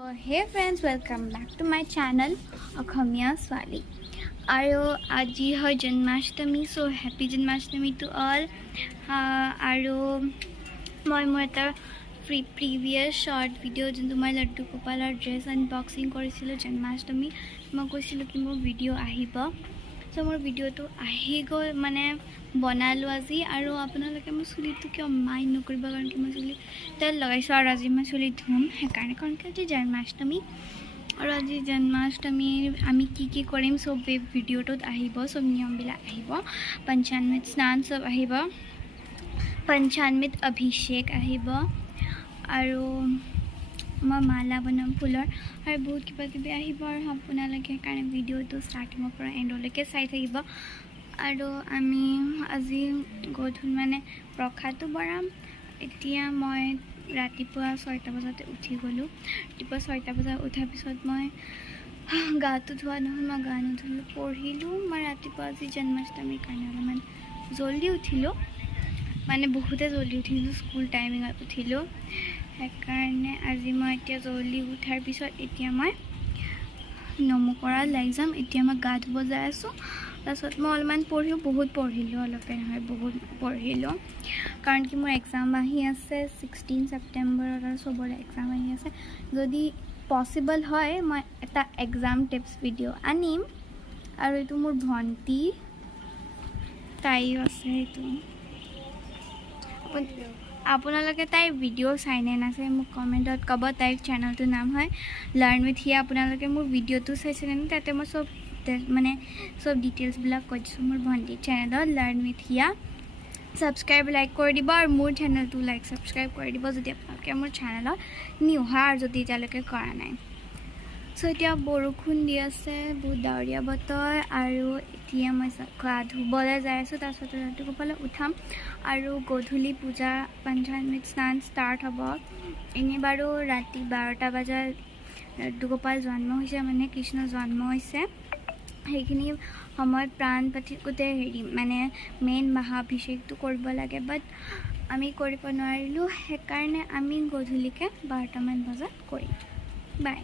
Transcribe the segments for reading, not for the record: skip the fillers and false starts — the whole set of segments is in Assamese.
Hey friends, welcome back to my channel Akhamiya Swali. Aro aji hoy Janmashtami, so happy Janmashtami to all. Aro moi eta previous short video jonto moi Laddu Gopalar dress unboxing korisilo Janmashtami. Moi koisilo ki mor video ahibo. So mor video to ahi go mane বনালো আজি আৰু আপোনালোকে মই চুলিটো কিয় মাইণ্ড নকৰিব কাৰণ কি মই চুলি তেল লগাইছোঁ আৰু আজি মই চুলি ধুম সেইকাৰণে কাৰণ কি আজি জন্মাষ্টমী আৰু আজি জন্মাষ্টমীৰ আমি কি কৰিম চব ভিডিঅ'টোত আহিব চব নিয়মবিলাক আহিব পঞ্চামৃত স্নান চব আহিব পঞ্চামৃত অভিষেক আহিব আৰু মই মালা বনাম ফুলৰ আৰু বহুত কিবা আহিব আৰু আপোনালোকে সেইকাৰণে ভিডিঅ'টো ষ্টাৰ্টিঙৰ পৰা এণ্ডলৈকে চাই থাকিব আৰু আমি আজি গধূলি মানে প্ৰসাদটো বনাম এতিয়া মই ৰাতিপুৱা 6টা বজাতে উঠি গ'লোঁ ৰাতিপুৱা 6টা বজাত উঠাৰ পিছত মই গাটো ধোৱা নহ'ল মই গা নুধুলোঁ পঢ়িলোঁ মই ৰাতিপুৱা আজি জন্মাষ্টমীৰ কাৰণে অলপমান জল্দি উঠিলোঁ মানে বহুতে জল্দি উঠিলোঁ স্কুল টাইমিঙত উঠিলোঁ সেইকাৰণে আজি মই এতিয়া জল্দি উঠাৰ পিছত এতিয়া মই নমুকৰা লাগি যাম এতিয়া মই গা ধুব যাই আছোঁ তাৰপিছত মই অলপমান পঢ়িও বহুত পঢ়িলোঁ অলপে নহয় বহুত পঢ়িলোঁ কাৰণ কি মোৰ এক্সাম আহি আছে 16 ছেপ্টেম্বৰত আৰু চবৰে এক্সাম আহি আছে যদি পচিবল হয় মই এটা এক্সাম টিপছ ভিডিঅ' আনিম আৰু এইটো মোৰ ভণ্টি তাইও আছে এইটো আপোনালোকে তাইৰ ভিডিঅ' চাইনে নাচাই মোক কমেণ্টত ক'ব তাইৰ চেনেলটোৰ নাম হয় লাৰ্ণ উইথ হিয়া আপোনালোকে মোৰ ভিডিঅ'টো চাইছেনে তাতে মই চব মানে সব ডিটেইলছবিলাক কৈ দিছোঁ মোৰ ভণ্টিৰ চেনেলত লাৰ্ণ উইথ হিয়া ছাবস্ক্ৰাইব লাইক কৰি দিব আৰু মোৰ চেনেলটো লাইক ছাবস্ক্ৰাইব কৰি দিব যদি আপোনালোকে মোৰ চেনেলত নিউ হয় আৰু যদি এতিয়ালৈকে কৰা নাই চ' এতিয়া বৰষুণ দি আছে বহুত ডাৱৰীয়া বতৰ আৰু এতিয়া মই গা ধুবলৈ যাই আছোঁ তাৰপিছত ৰাতিপুৱালৈ উঠাম আৰু গধূলি পূজা পঞ্চামৃত স্নান ষ্টাৰ্ট হ'ব এনেই বাৰু ৰাতি 12টা বজাত ৰাধুগোপাল জন্ম হৈছে মানে কৃষ্ণ জন্ম হৈছে সেইখিনি সময়ত প্ৰাণ পাতি গোটেই মানে মেইন মহাভিষেকটো কৰিব লাগে বাট আমি কৰিব নোৱাৰিলোঁ সেইকাৰণে আমি গধূলিকৈ 12টামান বজাত কৰিম বাই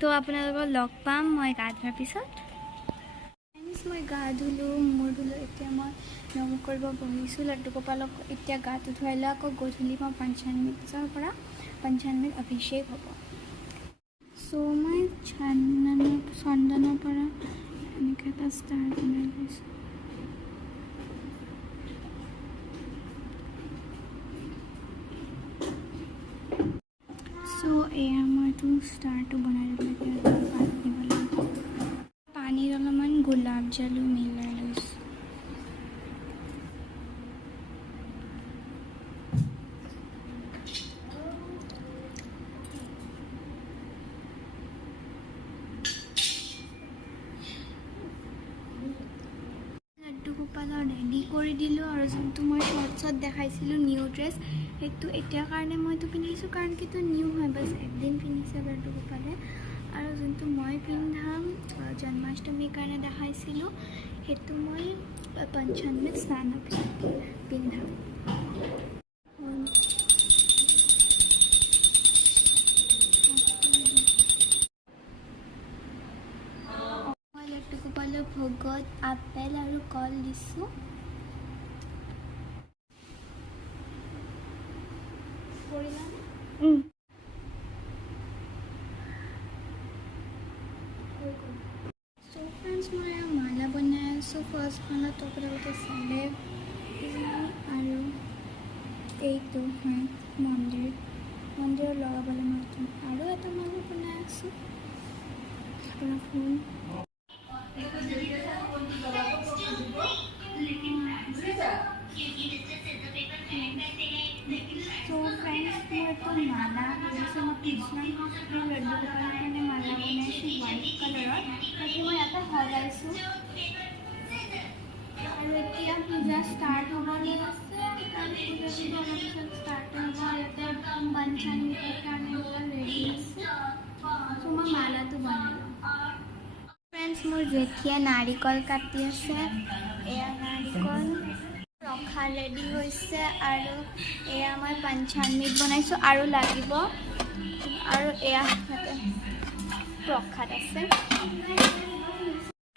তো আপোনালোকক লগ পাম মই গা ধোৱাৰ পিছত মই গা ধুলোঁ মূৰ ধুলোঁ এতিয়া মই নম কৰিব বহিছোঁ লাড্ডুগোপালক এতিয়া গাটো ধুৱাই লৈ আকৌ গধূলি মই পঞ্চামৃতৰ পৰা পঞ্চামৃত অভিষেক হ'ব চ' মই চন্দনৰ পৰা এনেকৈ এটা ষ্টাৰ বনাই লৈছোঁ চ' এয়া মইতো ষ্টাৰটো বনাই ল'বলৈ পানী দিব লাগিব পানীত অলপমান গোলাপ জালো মিলাই লৈছোঁ লাড্ডুগোপালক ৰেডি কৰি দিলোঁ আৰু যোনটো মই শ্বৰ্টছত দেখাইছিলোঁ নিউ ড্ৰেছ সেইটো এতিয়া কাৰণে মইতো পিন্ধিছোঁ কাৰণ কিটো নিউ হয় বাছ একদিন পিন্ধিছে লাড্ডুগোপালে আৰু যোনটো মই পিন্ধাম জন্মাষ্টমীৰ কাৰণে দেখাইছিলোঁ সেইটো মই পঞ্চামৃত স্নানৰ পিছত পিন্ধাম মই লাড্ডুগোপালৰ ভোগত আপেল আৰু কল দিছোঁ So friends, মই মালা বনাই আছোঁ ফাৰ্ষ্ট মালাটো আপোনালোকে চালে আৰু এইটো হয় মন্দিৰত লগাবলৈ মই আৰু এটা মালা বনাই আছোঁ ফুল So friends, মোৰ এটা মালা আছে মই কৃষ্ণ লাড্ডুগোপালৰ কাৰণে মালা বনাইছোঁ হোৱাইট কালাৰত তাতে মই ইয়াতে সজাইছোঁ আৰু এতিয়া পূজা ষ্টাৰ্ট হ'বলৈ আছে সেইকাৰণে পূজাটো অলপ পিছত ষ্টাৰ্ট হ'ব ইয়াতে পঞ্চামৃতৰ কাৰণে অলপ ৰেডি আছে চ' মই মালাটো বনালোঁ ফ্ৰেণ্ডছ মোৰ জেঠিয়ে নাৰিকল কাটি আছে এয়া নাৰিকল ৰখা ৰেডি হৈছে আৰু এয়া মই পঞ্চামৃত বনাইছোঁ আৰু লাগিব আৰু এয়া প্ৰসাদ আছে।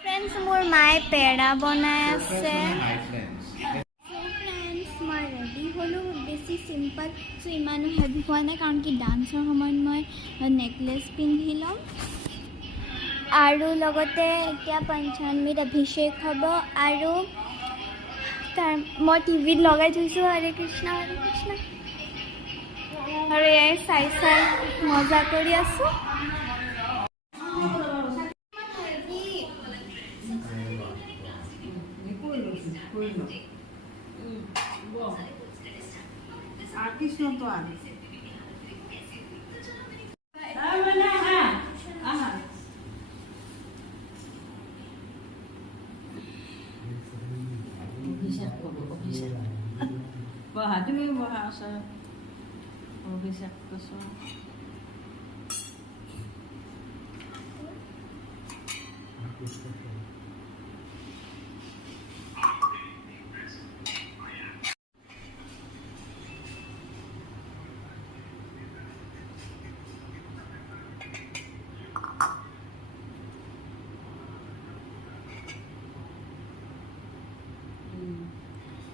ফ্ৰেণ্ডছ, মোৰ মায়ে পেৰা বনাই আছে। ফ্ৰেণ্ডছ, মই ৰেডি হ'লোঁ, বেছি চিম্পল, চ' ইমানো হেভি হোৱা নাই, কাৰণ কি ডান্সৰ সময়ত মই নেকলেছ পিন্ধি ল'ম। আৰু লগতে এতিয়া পঞ্চানবিত অভিষেক হ'ব, আৰু মই টিভিত লগাই থৈছোঁ হৰে কৃষ্ণ হৰে কৃষ্ণ, আৰু এয়াই চাই মজা কৰি আছোঁ। বহা তুমি বহা আছা অভিষেক কৈছো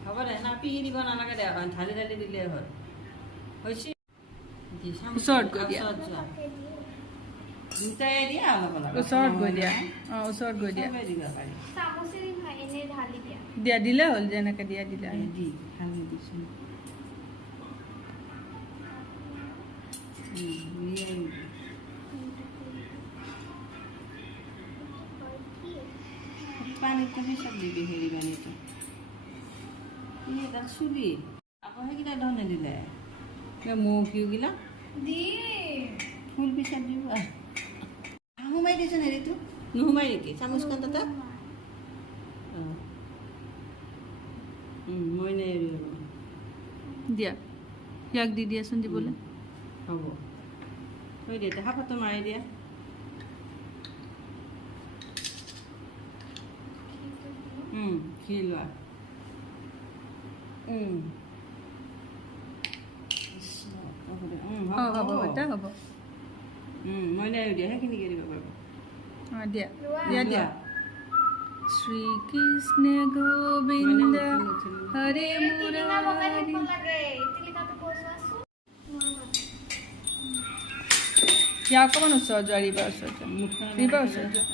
হ'ব দে না পিহি দিব নালাগে দে ঢালি ঢালি দিলে হ'ল হৈছে ওচৰত গৈ দিয়া দুটাই দিয়া অলপ অলপ ওচৰত গৈ দিয়া ওচৰত গৈ দিয়া দিয়া দিলে হ'ল যেনেকৈ দিয়া দিলে দি ঢালি দিছোঁ পানীটো পিছত দিবি হেৰি পানীটো এটা চুলি আকৌ সেইকেইটা ধৰণে দিলে মৌ ঘিউগিলা ফুল পিছত দিব সোমাই দিছোঁ হেৰিটো নোসোমাই নেকি চামুচখন তাতে মই নাই দিয়া ইয়াক দি দিয়াচোন দিবলৈ হ'ব থৈ দিয়া এতিয়া সাপটো মাৰি দিয়া ঘি লোৱা হ'ব হ'ব মই নাই দিয়া সেইখিনিকে দিব পাৰিব দিয়া দিয়া দিয়া শ্ৰী কৃষ্ণ গোবিন্দ হৰে মুৰাৰী ইয়াৰ অকণমান ওচৰত যোৱা ৰিবা ওচৰত যোৱা ৰিবা ওচৰত যোৱা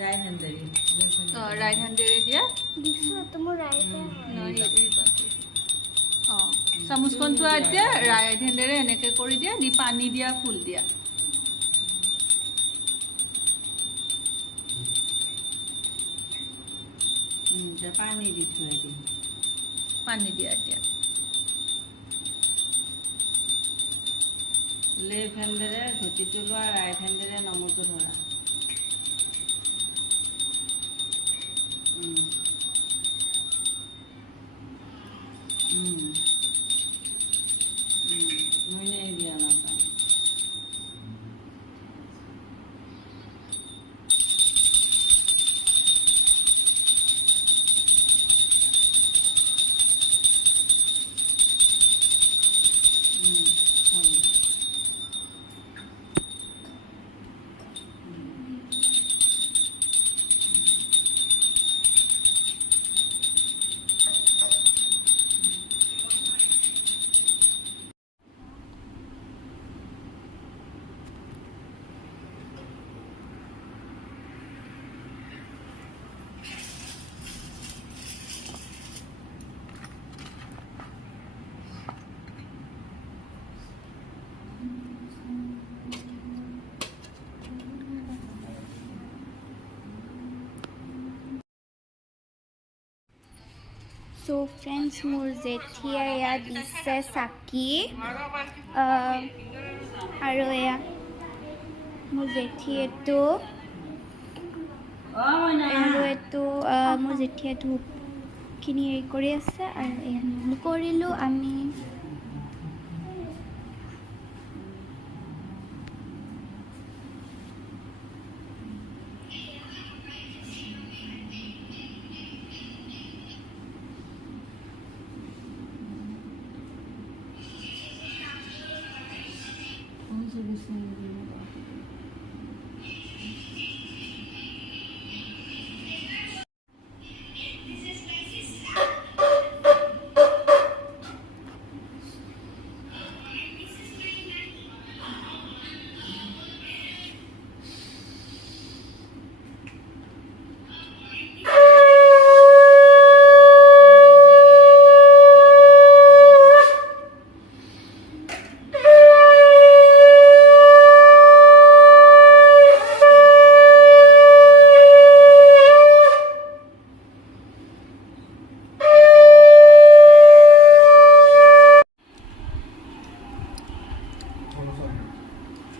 ৰাইট হেণ্ডেৰে দিয়া অঁ চামুচখন থোৱা এতিয়া ৰাইট হেণ্ডেৰে এনেকৈ কৰি দিয়া দি পানী দিয়া ফুল দিয়া পানী দি থৈ দি পানী দিয়া এতিয়া লেফ্ট হেণ্ডেৰে ধুতিটো লোৱা ৰাইট হেণ্ডেৰে নমটো ধৰা মই নাই দিয়া নাপাওঁ সো ফ্ৰেণ্ডছ, মোৰ জেঠিয়ে এয়া দিছে চাকি, আৰু এয়া মোৰ জেঠিয়েটো মোৰ জেঠিয়ে ধূপখিনি হেৰি কৰি আছে, আৰু এয়া কৰিলোঁ আমি।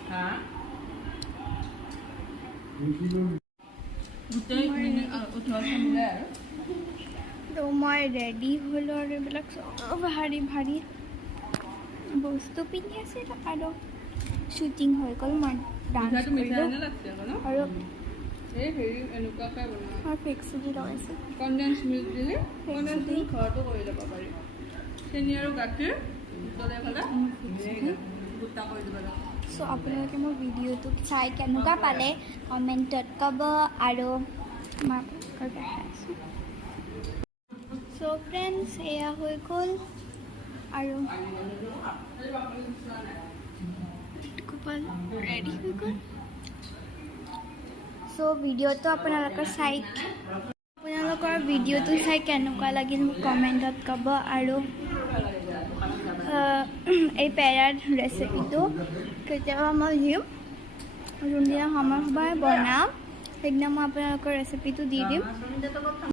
হা গোটেই উঠোৱা মিলে আৰু তো মই ৰেডি হ'লোঁ আৰু এইবিলাক চব ভাৰী ভাৰী বস্তু পিন্ধি আছিলোঁ আৰু শ্বুটিং হৈ গ'ল মই ডান্স মিঠাটো মিঠা কৰিলোঁ এনে লাগছে আকৌ ন আৰু এই হেৰি এনেকুৱাকৈ বনোৱা ফেক চুলি লগাইছোঁ কনডেন্স মিল্ক দিলে কনডেন্স চুলি। মিল্ক ঘৰতো কৰি ল'ব পাৰি চেনি আৰু গাখীৰ উতলাই পেলাই গোটা কৰি দিব লাগে চ' আপোনালোকে মোৰ ভিডিঅ'টো চাই কেনেকুৱা পালে কমেণ্টত ক'ব আৰু মই আপোনালোকৰ দেখাইছোঁ চ' ফ্ৰেণ্ডছ এয়া হৈ গ'ল আৰু কপাল ৰেডি হৈ গ'ল চ' ভিডিঅ'টো আপোনালোকৰ ভিডিঅ'টো চাই কেনেকুৱা লাগিল মোক কমেণ্টত ক'ব আৰু এই পেৰাৰ ৰেচিপিটো কেতিয়াবা মই দিম যোনদিনা সময় বনাম সেইদিনা মই আপোনালোকৰ ৰেচিপিটো দি দিম